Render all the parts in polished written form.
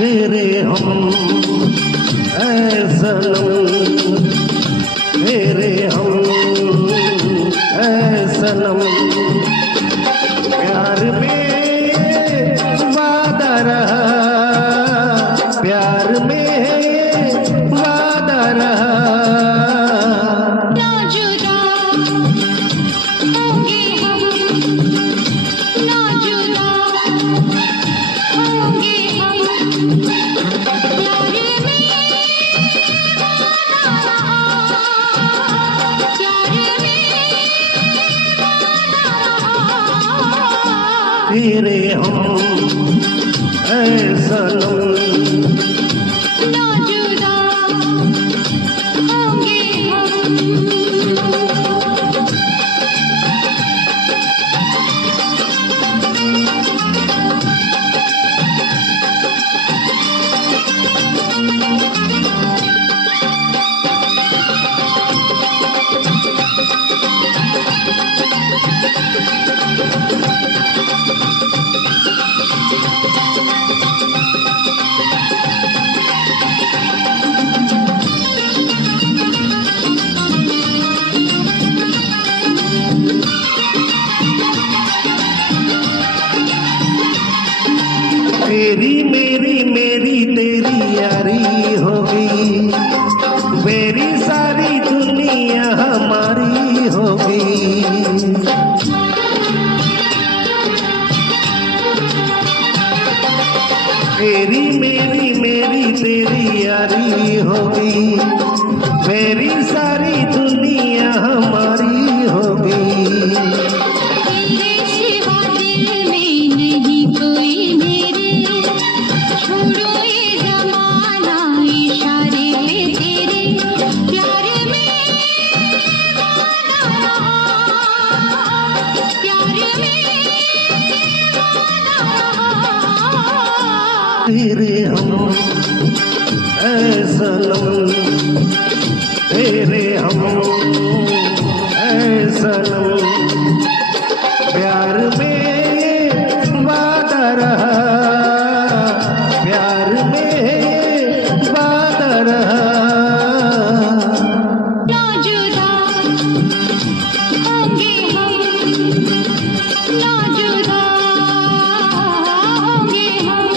तेरे हम ऐ सनम, तेरे हम ऐ सनम, प्यार में वादा रहा, प्यार में वादा रहा। ना जुदा होंगे हम, ना जुदा होंगे हम, प्यार में वादा रहा, प्यार में वादा रहा। तेरे हम ऐ सनम, ना जुदा होंगे हम। तेरी मेरी मेरी तेरी यारी हो गई, मेरी सारी दुनिया हमारी हो गई। तेरी मेरी मेरी तेरी यारी हो गई, मेरी सारी दुनिया हमारी हो गई। तेरे सिवा दिल में नहीं कोई मेरे, छोड़ो ये ज़माना इशारे पे तेरे, प्यार में वादा रहा, प्यार में वादा रहा। तेरे हम ऐ सनम, तेरे हम ऐ सनम, प्यार में वादा रहा, प्यार में वादा रहा। ना जुदा होंगे हम, ना जुदा होंगे हम।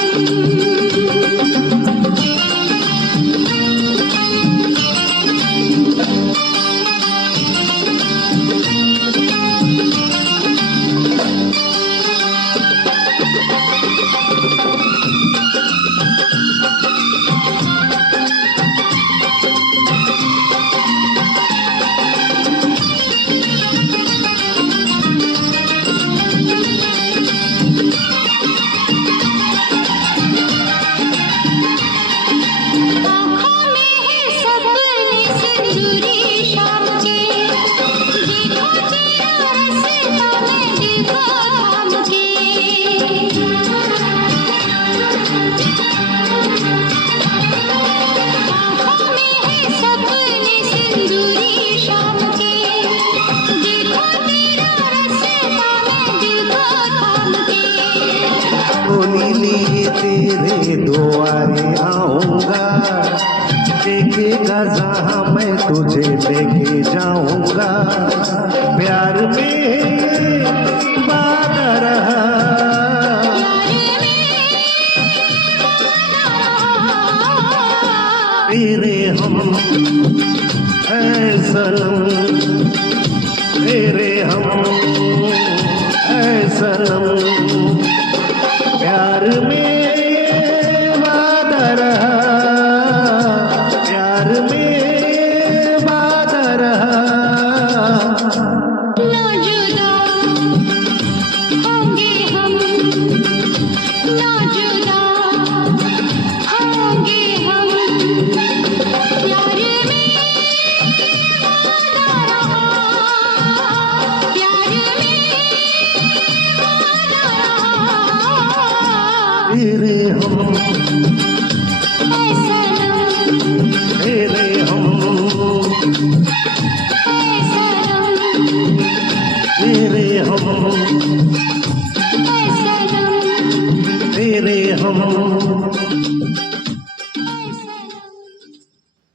आँखों में है सपने सिंदूरी शाम के, देखो तेरा रास्ता मैं दिल को थाम के। आँखों में है सपने सिंदूरी शाम के, देखो तेरा रास्ता मैं दिल को थाम के। बोली लिए तेरे द्वारे आऊंगा, देखेगा जहाँ मैं तुझे लेके जाऊंगा, प्यार में